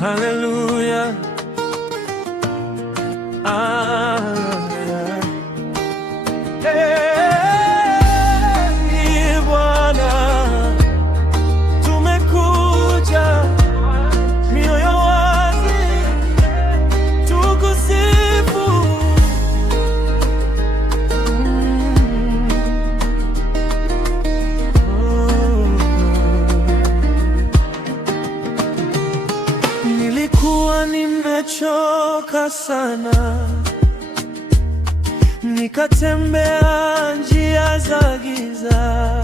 Haleluya. Bwana, tumekuja mioyo wazi tukusifu. Nilikuwa nimechoka sana, nikatembea njia za giza,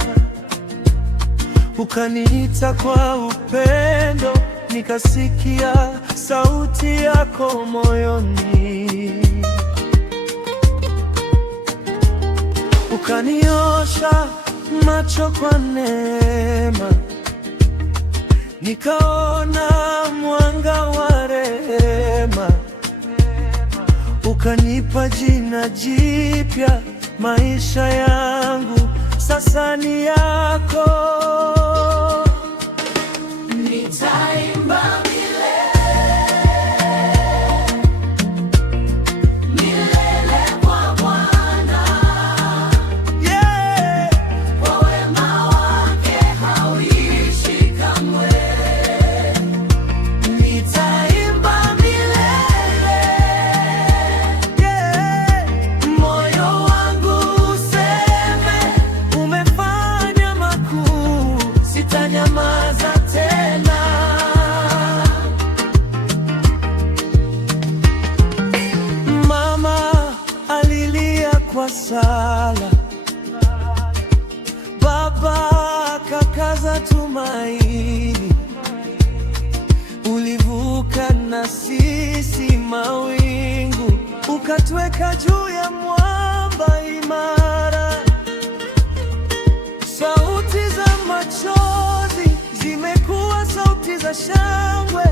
ukaniita kwa upendo, nikasikia sauti yako moyoni, ukaniosha macho kwa neema, nikaona mwanga wa rehema, ukanipa jina jipya, maisha yangu sasa ni yako. Nitaimba milele, milele kwa Bwana. Yeah. Kwa wema wake hauishi kamwe. Nitaimba milele, Yeah. moyo wangu useme Umefanya makuu, sitanyamaza tena. Mama alilia kwa sala, baba akakaza tumaini, ulivuka na sisi mawingu, ukatweka juu ya mwamba imara. Sauti za machozi zimekuwa sauti za shangwe,